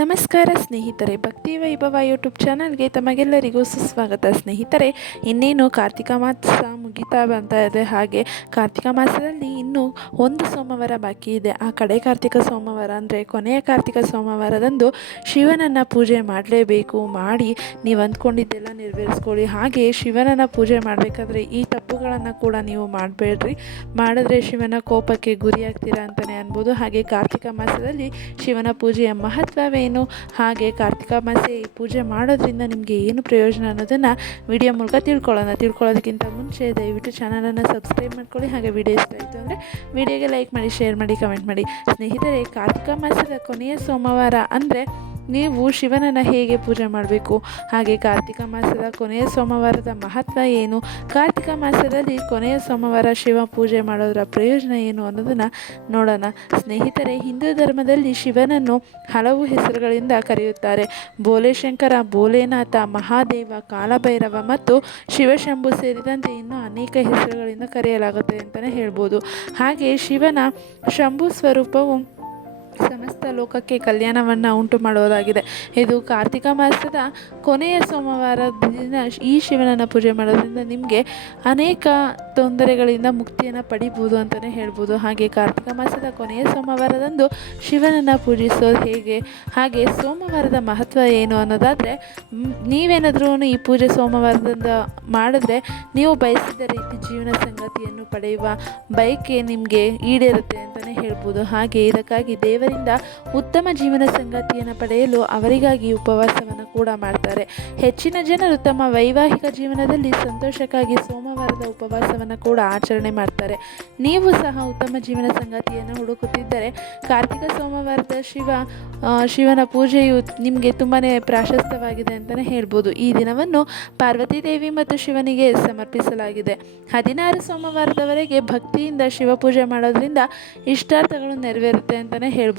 ನಮಸ್ಕಾರ ಸ್ನೇಹಿತರೆ, ಭಕ್ತಿ ವೈಭವ ಯೂಟ್ಯೂಬ್ ಚಾನಲ್ಗೆ ತಮಗೆಲ್ಲರಿಗೂ ಸುಸ್ವಾಗತ. ಸ್ನೇಹಿತರೆ, ಇನ್ನೇನು ಕಾರ್ತಿಕ ಮಾಸ ಮುಗಿತಾ ಬರ್ತಾ ಇದೆ. ಹಾಗೆ ಕಾರ್ತಿಕ ಮಾಸದಲ್ಲಿ ಇನ್ನೂ ಒಂದು ಸೋಮವಾರ ಬಾಕಿ ಇದೆ. ಆ ಕಡೆ ಕಾರ್ತಿಕ ಸೋಮವಾರ ಅಂದರೆ ಕೊನೆಯ ಕಾರ್ತಿಕ ಸೋಮವಾರದಂದು ಶಿವನನ್ನು ಪೂಜೆ ಮಾಡಲೇಬೇಕು. ಮಾಡಿ ನೀವು ಅಂದ್ಕೊಂಡಿದ್ದೆಲ್ಲ ನೆರವೇರಿಸ್ಕೊಳ್ಳಿ. ಹಾಗೆ ಶಿವನನ್ನು ಪೂಜೆ ಮಾಡಬೇಕಾದ್ರೆ ಈ ತಪ್ಪುಗಳನ್ನು ಕೂಡ ನೀವು ಮಾಡಬೇಡ್ರಿ. ಮಾಡಿದ್ರೆ ಶಿವನ ಕೋಪಕ್ಕೆ ಗುರಿಯಾಗ್ತೀರಾ ಅಂತಲೇ ಅನ್ಬೋದು. ಹಾಗೆ ಕಾರ್ತಿಕ ಮಾಸದಲ್ಲಿ ಶಿವನ ಪೂಜೆಯ ಮಹತ್ವವೇನು ಹಾಗೆ ಕಾರ್ತಿಕ ಮಾಸೆ ಪೂಜೆ ಮಾಡೋದ್ರಿಂದ ನಿಮಗೆ ಏನು ಪ್ರಯೋಜನ ಅನ್ನೋದನ್ನು ವಿಡಿಯೋ ಮೂಲಕ ತಿಳ್ಕೊಳ್ಳೋಣ. ತಿಳ್ಕೊಳ್ಳೋದಕ್ಕಿಂತ ಮುಂಚೆ ದಯವಿಟ್ಟು ಚಾನಲನ್ನು ಸಬ್ಸ್ಕ್ರೈಬ್ ಮಾಡ್ಕೊಳ್ಳಿ. ಹಾಗೆ ವಿಡಿಯೋ ಇಷ್ಟ ಆಯಿತು ಅಂದರೆ ವಿಡಿಯೋಗೆ ಲೈಕ್ ಮಾಡಿ, ಶೇರ್ ಮಾಡಿ, ಕಮೆಂಟ್ ಮಾಡಿ. ಸ್ನೇಹಿತರೆ, ಕಾರ್ತಿಕ ಮಾಸದ ಕೊನೆಯ ಸೋಮವಾರ ಅಂದರೆ ನೀವು ಶಿವನನ್ನು ಹೇಗೆ ಪೂಜೆ ಮಾಡಬೇಕು? ಹಾಗೆ ಕಾರ್ತಿಕ ಮಾಸದ ಕೊನೆಯ ಸೋಮವಾರದ ಮಹತ್ವ ಏನು? ಕಾರ್ತಿಕ ಮಾಸದಲ್ಲಿ ಕೊನೆಯ ಸೋಮವಾರ ಶಿವ ಪೂಜೆ ಮಾಡೋದರ ಪ್ರಯೋಜನ ಏನು ಅನ್ನೋದನ್ನು ನೋಡೋಣ. ಸ್ನೇಹಿತರೆ, ಹಿಂದೂ ಧರ್ಮದಲ್ಲಿ ಶಿವನನ್ನು ಹಲವು ಹೆಸರುಗಳಿಂದ ಕರೆಯುತ್ತಾರೆ. ಬೋಲೆಶಂಕರ ಭೋಲೆನಾಥ, ಮಹಾದೇವ, ಕಾಲಭೈರವ ಮತ್ತು ಶಿವಶಂಭು ಸೇರಿದಂತೆ ಇನ್ನೂ ಅನೇಕ ಹೆಸರುಗಳಿಂದ ಕರೆಯಲಾಗುತ್ತೆ ಅಂತಲೇ ಹೇಳ್ಬೋದು. ಹಾಗೆ ಶಿವನ ಶಂಭು ಸ್ವರೂಪವು ಸಮಸ್ತ ಲೋಕಕ್ಕೆ ಕಲ್ಯಾಣವನ್ನು ಉಂಟು ಮಾಡೋದಾಗಿದೆ ಇದು ಕಾರ್ತಿಕ ಮಾಸದ ಕೊನೆಯ ಸೋಮವಾರದ ದಿನ ಈ ಶಿವನನ್ನು ಪೂಜೆ ಮಾಡೋದ್ರಿಂದ ನಿಮಗೆ ಅನೇಕ ತೊಂದರೆಗಳಿಂದ ಮುಕ್ತಿಯನ್ನು ಪಡಿಬೋದು ಅಂತಲೇ ಹೇಳ್ಬೋದು. ಹಾಗೆ ಕಾರ್ತಿಕ ಮಾಸದ ಕೊನೆಯ ಸೋಮವಾರದಂದು ಶಿವನನ್ನು ಪೂಜಿಸೋದು ಹೇಗೆ? ಹಾಗೆ ಸೋಮವಾರದ ಮಹತ್ವ ಏನು ಅನ್ನೋದಾದರೆ ನೀವೇನಾದ್ರೂ ಈ ಪೂಜೆ ಸೋಮವಾರದಿಂದ ಮಾಡಿದ್ರೆ ನೀವು ಬಯಸಿದ ರೀತಿ ಜೀವನ ಸಂಗತಿಯನ್ನು ಪಡೆಯುವ ಬಯಕೆ ನಿಮಗೆ ಈಡೇರುತ್ತೆ ಅಂತಲೇ ಹೇಳ್ಬೋದು. ಹಾಗೆ ಇದಕ್ಕಾಗಿ ದೇವರಿಂದ ಉತ್ತಮ ಜೀವನ ಸಂಗತಿಯನ್ನು ಪಡೆಯಲು ಅವರಿಗಾಗಿ ಉಪವಾಸವನ್ನು ಕೂಡ ಮಾಡ್ತಾರೆ. ಹೆಚ್ಚಿನ ಜನರು ತಮ್ಮ ವೈವಾಹಿಕ ಜೀವನದಲ್ಲಿ ಸಂತೋಷಕ್ಕಾಗಿ ಸೋಮವಾರದ ಉಪವಾಸವನ್ನು ಕೂಡ ಆಚರಣೆ ಮಾಡ್ತಾರೆ. ನೀವು ಸಹ ಉತ್ತಮ ಜೀವನ ಸಂಗತಿಯನ್ನು ಹುಡುಕುತ್ತಿದ್ದರೆ ಕಾರ್ತಿಕ ಸೋಮವಾರದ ಶಿವ ಶಿವನ ಪೂಜೆಯು ನಿಮಗೆ ತುಂಬಾ ಪ್ರಾಶಸ್ತವಾಗಿದೆ ಅಂತಲೇ ಹೇಳ್ಬೋದು. ಈ ದಿನವನ್ನು ಪಾರ್ವತಿ ದೇವಿ ಮತ್ತು ಶಿವನಿಗೆ ಸಮರ್ಪಿಸಲಾಗಿದೆ. ಹದಿನಾರು ಸೋಮವಾರದವರೆಗೆ ಭಕ್ತಿಯಿಂದ ಶಿವ ಪೂಜೆ ಮಾಡೋದ್ರಿಂದ ಇಷ್ಟಾರ್ಥಗಳು ನೆರವೇರುತ್ತೆ ಅಂತಲೇ ಹೇಳ್ಬೋದು.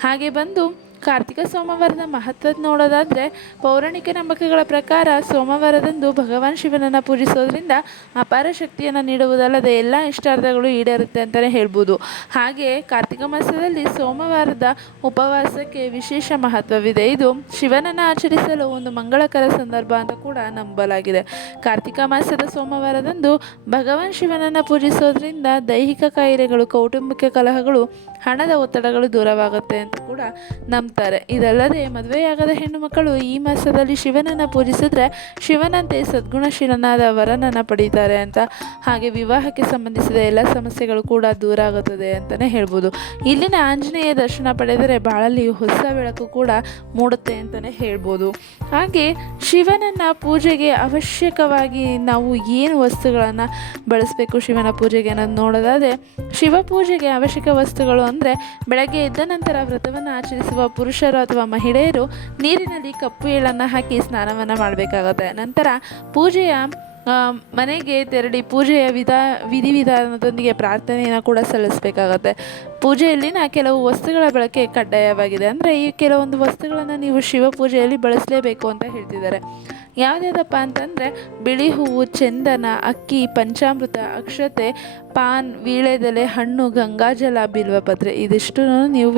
ಹಾಗೆ ಬಂದು ಕಾರ್ತಿಕ ಸೋಮವಾರದ ಮಹತ್ವ ನೋಡೋದಾದರೆ ಪೌರಾಣಿಕ ನಂಬಿಕೆಗಳ ಪ್ರಕಾರ ಸೋಮವಾರದಂದು ಭಗವಾನ್ ಶಿವನನ್ನು ಪೂಜಿಸೋದ್ರಿಂದ ಅಪಾರ ಶಕ್ತಿಯನ್ನು ನೀಡುವುದಲ್ಲದೆ ಎಲ್ಲ ಇಷ್ಟಾರ್ಥಗಳು ಈಡೇರುತ್ತೆ ಅಂತಲೇ ಹೇಳ್ಬೋದು. ಹಾಗೆ ಕಾರ್ತಿಕ ಮಾಸದಲ್ಲಿ ಸೋಮವಾರದ ಉಪವಾಸಕ್ಕೆ ವಿಶೇಷ ಮಹತ್ವವಿದೆ. ಇದು ಶಿವನನ್ನು ಆಚರಿಸಲು ಒಂದು ಮಂಗಳಕರ ಸಂದರ್ಭ ಅಂತ ಕೂಡ ನಂಬಲಾಗಿದೆ. ಕಾರ್ತಿಕ ಮಾಸದ ಸೋಮವಾರದಂದು ಭಗವಾನ್ ಶಿವನನ್ನು ಪೂಜಿಸೋದ್ರಿಂದ ದೈಹಿಕ ಕಾಯಿಲೆಗಳು, ಕೌಟುಂಬಿಕ ಕಲಹಗಳು, ಹಣದ ಒತ್ತಡಗಳು ದೂರವಾಗುತ್ತೆ ಅಂತ ಕೂಡ ನಂಬ್ತಾರೆ ಇದಲ್ಲದೆ, ಮದುವೆಯಾಗದ ಹೆಣ್ಣು ಮಕ್ಕಳು ಈ ಮಾಸದಲ್ಲಿ ಶಿವನನ್ನು ಪೂಜಿಸಿದ್ರೆ ಶಿವನಂತೆ ಸದ್ಗುಣಶೀಲನಾದ ವರನನ್ನು ಪಡೀತಾರೆ ಅಂತ. ಹಾಗೆ ವಿವಾಹಕ್ಕೆ ಸಂಬಂಧಿಸಿದ ಎಲ್ಲ ಸಮಸ್ಯೆಗಳು ಕೂಡ ದೂರ ಆಗುತ್ತದೆ ಅಂತಲೇ ಹೇಳ್ಬೋದು. ಇಲ್ಲಿನ ಆಂಜನೇಯ ದರ್ಶನ ಪಡೆದರೆ ಬಾಳಲ್ಲಿ ಹೊಸ ಬೆಳಕು ಕೂಡ ಮೂಡುತ್ತೆ ಅಂತಲೇ ಹೇಳ್ಬೋದು. ಹಾಗೆ ಶಿವನನ್ನು ಪೂಜೆಗೆ ಅವಶ್ಯಕವಾಗಿ ನಾವು ಏನು ವಸ್ತುಗಳನ್ನು ಬಳಸಬೇಕು ಶಿವನ ಪೂಜೆಗೆ ಅನ್ನೋದು ನೋಡೋದಾದರೆ, ಶಿವ ಪೂಜೆಗೆ ಅವಶ್ಯಕ ವಸ್ತುಗಳು ಅಂದರೆ ಬೆಳಗ್ಗೆ ಎದ್ದ ನಂತರ ವ್ರತವನ್ನು ಆಚರಿಸುವ ಪುರುಷರು ಅಥವಾ ಮಹಿಳೆಯರು ನೀರಿನಲ್ಲಿ ಕಪ್ಪು ಏಳನ್ನು ಹಾಕಿ ಸ್ನಾನವನ್ನು ಮಾಡಬೇಕಾಗುತ್ತೆ. ನಂತರ ಪೂಜೆಯ ಮನೆಗೆ ತೆರಳಿ ಪೂಜೆಯ ವಿಧ, ವಿಧಿವಿಧಾನದೊಂದಿಗೆ ಪ್ರಾರ್ಥನೆಯನ್ನು ಕೂಡ ಸಲ್ಲಿಸಬೇಕಾಗತ್ತೆ. ಪೂಜೆಯಲ್ಲಿನ ಕೆಲವು ವಸ್ತುಗಳ ಬಳಕೆ ಕಡ್ಡಾಯವಾಗಿದೆ. ಅಂದರೆ ಈ ಕೆಲವೊಂದು ವಸ್ತುಗಳನ್ನು ನೀವು ಶಿವ ಪೂಜೆಯಲ್ಲಿ ಬಳಸಲೇಬೇಕು ಅಂತ ಹೇಳ್ತಿದ್ದಾರೆ. ಯಾವುದ್ಯಾವುದಪ್ಪ ಅಂತಂದರೆ ಬಿಳಿ ಹೂವು, ಚಂದನ, ಅಕ್ಕಿ, ಪಂಚಾಮೃತ, ಅಕ್ಷತೆ, ಪಾನ್ ವೀಳೆದೆಲೆ ಹಣ್ಣು ಗಂಗಾಜಲ ಬಿಲ್ವಪತ್ರೆ ಇದಿಷ್ಟು ನೀವು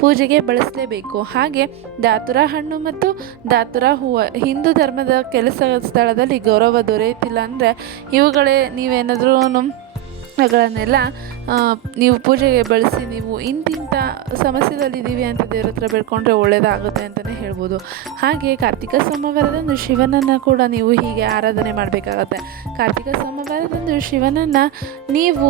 ಪೂಜೆಗೆ ಬಳಸಲೇಬೇಕು. ಹಾಗೆ ದಾತುರ ಹಣ್ಣು ಮತ್ತು ದಾತುರ ಹೂವು. ಹಿಂದೂ ಧರ್ಮದ ಕೆಲಸ ಸ್ಥಳದಲ್ಲಿ ಗೌರವ ದೊರೆಯುತ್ತಿಲ್ಲ ಅಂದರೆ ಇವುಗಳೇ ನೀವೇನಾದ್ರೂ ಗಳನ್ನೆಲ್ಲ ನೀವು ಪೂಜೆಗೆ ಬಳಸಿ ನೀವು ಇಂತಿಂಥ ಸಮಸ್ಯೆದಲ್ಲಿದ್ದೀವಿ ಅಂತ ದೇವ್ರ ಹತ್ರ ಬೇಡ್ಕೊಂಡ್ರೆ ಒಳ್ಳೆಯದಾಗುತ್ತೆ ಅಂತಲೇ ಹೇಳ್ಬೋದು. ಹಾಗೆ ಕಾರ್ತಿಕ ಸೋಮವಾರದಂದು ಶಿವನನ್ನು ಕೂಡ ನೀವು ಹೀಗೆ ಆರಾಧನೆ ಮಾಡಬೇಕಾಗತ್ತೆ. ಕಾರ್ತಿಕ ಸೋಮವಾರದಂದು ಶಿವನನ್ನು ನೀವು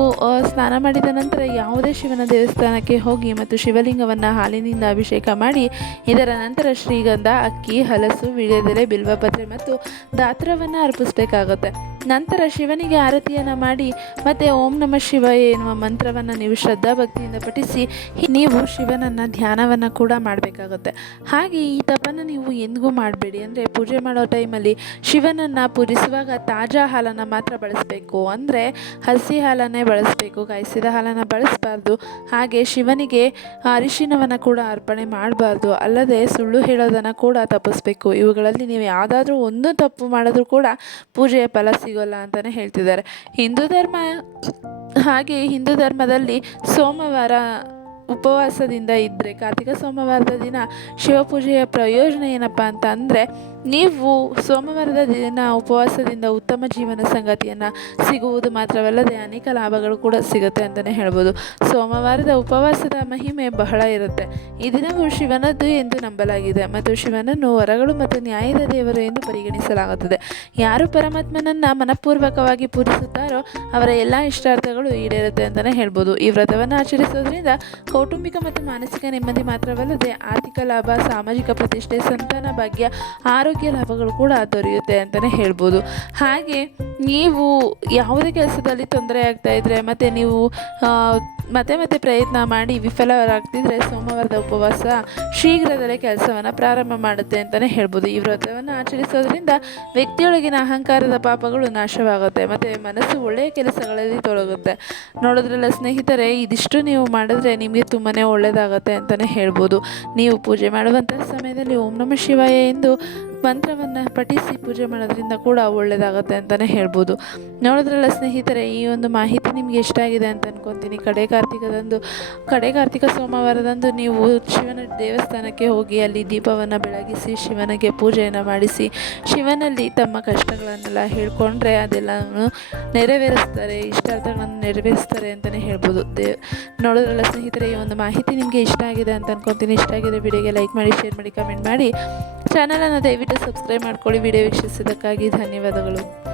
ಸ್ನಾನ ಮಾಡಿದ ನಂತರ ಯಾವುದೇ ಶಿವನ ದೇವಸ್ಥಾನಕ್ಕೆ ಹೋಗಿ ಮತ್ತು ಶಿವಲಿಂಗವನ್ನು ಹಾಲಿನಿಂದ ಅಭಿಷೇಕ ಮಾಡಿ, ಇದರ ನಂತರ ಶ್ರೀಗಂಧ, ಅಕ್ಕಿ, ಹಲಸು ವಿಳೆದೆಲೆ ಬಿಲ್ವಪತ್ರೆ ಮತ್ತು ದಾತ್ರವನ್ನು ಅರ್ಪಿಸಬೇಕಾಗುತ್ತೆ. ನಂತರ ಶಿವನಿಗೆ ಆರತಿಯನ್ನು ಮಾಡಿ ಮತ್ತು ಓಂ ನಮ ಶಿವಾಯ ಎನ್ನುವ ಮಂತ್ರವನ್ನು ನೀವು ಶ್ರದ್ಧಾ ಭಕ್ತಿಯಿಂದ ಪಠಿಸಿ ನೀವು ಶಿವನನ್ನು ಧ್ಯಾನವನ್ನು ಕೂಡ ಮಾಡಬೇಕಾಗುತ್ತೆ. ಹಾಗೆ ಈ ತಪ್ಪನ್ನು ನೀವು ಎಂದಿಗೂ ಮಾಡಬೇಡಿ. ಅಂದರೆ ಪೂಜೆ ಮಾಡೋ ಟೈಮಲ್ಲಿ ಶಿವನನ್ನು ಪೂಜಿಸುವಾಗ ತಾಜಾ ಹಾಲನ್ನು ಮಾತ್ರ ಬಳಸಬೇಕು. ಅಂದರೆ ಹಸಿ ಹಾಲನ್ನೇ ಬಳಸಬೇಕು. ಕಾಯಿಸಿದ ಹಾಲನ್ನು ಬಳಸಬಾರ್ದು. ಹಾಗೆ ಶಿವನಿಗೆ ಅರಿಶಿನವನ್ನು ಕೂಡ ಅರ್ಪಣೆ ಮಾಡಬಾರ್ದು. ಅಲ್ಲದೆ ಸುಳ್ಳು ಹೇಳೋದನ್ನು ಕೂಡ ತಪ್ಪಿಸ್ಬೇಕು. ಇವುಗಳಲ್ಲಿ ನೀವು ಯಾವುದಾದ್ರೂ ಒಂದು ತಪ್ಪು ಮಾಡಿದ್ರೂ ಕೂಡ ಪೂಜೆಯ ಫಲ ಸಿಗೋಲ್ಲ ಅಂತಲೇ ಹೇಳ್ತಿದ್ದಾರೆ. ಹಿಂದೂ ಧರ್ಮ ಹಾಗೆ ಹಿಂದೂ ಧರ್ಮದಲ್ಲಿ ಸೋಮವಾರ ಉಪವಾಸದಿಂದ ಇದ್ದರೆ ಕಾರ್ತಿಕ ಸೋಮವಾರದ ದಿನ ಶಿವಪೂಜೆಯ ಪ್ರಯೋಜನ ಏನಪ್ಪ ಅಂತ ಅಂದರೆ ನೀವು ಸೋಮವಾರದ ದಿನ ಉಪವಾಸದಿಂದ ಉತ್ತಮ ಜೀವನ ಸಂಗತಿಯನ್ನು ಸಿಗುವುದು ಮಾತ್ರವಲ್ಲದೆ ಅನೇಕ ಲಾಭಗಳು ಕೂಡ ಸಿಗುತ್ತೆ ಅಂತಲೇ ಹೇಳ್ಬೋದು. ಸೋಮವಾರದ ಉಪವಾಸದ ಮಹಿಮೆ ಬಹಳ ಇರುತ್ತೆ. ಈ ದಿನವು ಶಿವನದ್ದು ಎಂದು ನಂಬಲಾಗಿದೆ ಮತ್ತು ಶಿವನನ್ನು ವರಗಳು ಮತ್ತು ನ್ಯಾಯದ ದೇವರು ಎಂದು ಪರಿಗಣಿಸಲಾಗುತ್ತದೆ. ಯಾರು ಪರಮಾತ್ಮನನ್ನು ಮನಪೂರ್ವಕವಾಗಿ ಪೂಜಿಸುತ್ತಾರೋ ಅವರ ಎಲ್ಲ ಇಷ್ಟಾರ್ಥಗಳು ಈಡೇರುತ್ತೆ ಅಂತಲೇ ಹೇಳ್ಬೋದು. ಈ ವ್ರತವನ್ನು ಆಚರಿಸೋದ್ರಿಂದ ಕೌಟುಂಬಿಕ ಮತ್ತು ಮಾನಸಿಕ ನೆಮ್ಮದಿ ಮಾತ್ರವಲ್ಲದೆ ಆರ್ಥಿಕ ಲಾಭ, ಸಾಮಾಜಿಕ ಪ್ರತಿಷ್ಠೆ, ಸಂತಾನ ಭಾಗ್ಯ, ಆರೋಗ್ಯ ಲಾಭಗಳು ಕೂಡ ದೊರೆಯುತ್ತೆ ಅಂತಲೇ ಹೇಳ್ಬೋದು. ಹಾಗೆ ನೀವು ಯಾವುದೇ ಕೆಲಸದಲ್ಲಿ ತೊಂದರೆ ಆಗ್ತಾ ಇದ್ದರೆ ಮತ್ತು ನೀವು ಮತ್ತೆ ಮತ್ತೆ ಪ್ರಯತ್ನ ಮಾಡಿ ವಿಫಲರಾಗ್ತಿದ್ರೆ ಸೋಮವಾರದ ಉಪವಾಸ ಶೀಘ್ರದಲ್ಲೇ ಕೆಲಸವನ್ನು ಪ್ರಾರಂಭ ಮಾಡುತ್ತೆ ಅಂತಲೇ ಹೇಳ್ಬೋದು. ಈ ವ್ರತವನ್ನು ಆಚರಿಸೋದ್ರಿಂದ ವ್ಯಕ್ತಿಯೊಳಗಿನ ಅಹಂಕಾರದ ಪಾಪಗಳು ನಾಶವಾಗುತ್ತೆ, ಮತ್ತು ಮನಸ್ಸು ಒಳ್ಳೆಯ ಕೆಲಸಗಳಲ್ಲಿ ತೊಡಗುತ್ತೆ. ನೋಡೋದ್ರಲ್ಲ ಸ್ನೇಹಿತರೆ, ಇದಿಷ್ಟು ನೀವು ಮಾಡಿದ್ರೆ ನಿಮಗೆ ತುಂಬಾ ಒಳ್ಳೆಯದಾಗುತ್ತೆ ಅಂತಲೇ ಹೇಳ್ಬೋದು. ನೀವು ಪೂಜೆ ಮಾಡುವಂಥ ಸಮಯದಲ್ಲಿ ಓಂ ನಮ ಶಿವಾಯ ಎಂದು ಮಂತ್ರವನ್ನು ಪಠಿಸಿ ಪೂಜೆ ಮಾಡೋದ್ರಿಂದ ಕೂಡ ಒಳ್ಳೆಯದಾಗುತ್ತೆ ಅಂತಲೇ ಹೇಳ್ಬೋದು. ನೋಡಿದ್ರಲ್ಲ ಸ್ನೇಹಿತರೆ, ಈ ಒಂದು ಮಾಹಿತಿ ನಿಮಗೆ ಇಷ್ಟ ಆಗಿದೆ ಅಂತ ಅನ್ಕೊತೀನಿ. ಕಡೆ ಕಾರ್ತಿಕದಂದು, ಕಡೆ ಕಾರ್ತಿಕ ಸೋಮವಾರದಂದು ನೀವು ಶಿವನ ದೇವಸ್ಥಾನಕ್ಕೆ ಹೋಗಿ ಅಲ್ಲಿ ದೀಪವನ್ನು ಬೆಳಗಿಸಿ, ಶಿವನಿಗೆ ಪೂಜೆಯನ್ನು ಮಾಡಿಸಿ, ಶಿವನಲ್ಲಿ ತಮ್ಮ ಕಷ್ಟಗಳನ್ನೆಲ್ಲ ಹೇಳ್ಕೊಂಡ್ರೆ ಅದೆಲ್ಲ ನೆರವೇರಿಸ್ತಾರೆ, ಇಷ್ಟಾರ್ಥಗಳನ್ನು ನೆರವೇರಿಸ್ತಾರೆ ಅಂತಲೇ ಹೇಳ್ಬೋದು. ದೇ, ನೋಡೋದ್ರಲ್ಲ ಸ್ನೇಹಿತರೆ, ಈ ಒಂದು ಮಾಹಿತಿ ನಿಮಗೆ ಇಷ್ಟ ಆಗಿದೆ ಅಂತ ಅನ್ಕೊತೀನಿ. ಇಷ್ಟ ಆಗಿದೆ, ವಿಡಿಯೋಗೆ ಲೈಕ್ ಮಾಡಿ, ಶೇರ್ ಮಾಡಿ, ಕಮೆಂಟ್ ಮಾಡಿ. ಚಾನಲನ್ನು ದಯವಿಟ್ಟು ಸಬ್ಸ್ಕ್ರೈಬ್ ಮಾಡ್ಕೊಳ್ಳಿ. ವಿಡಿಯೋ ವೀಕ್ಷಿಸಿದ್ದಕ್ಕಾಗಿ ಧನ್ಯವಾದಗಳು.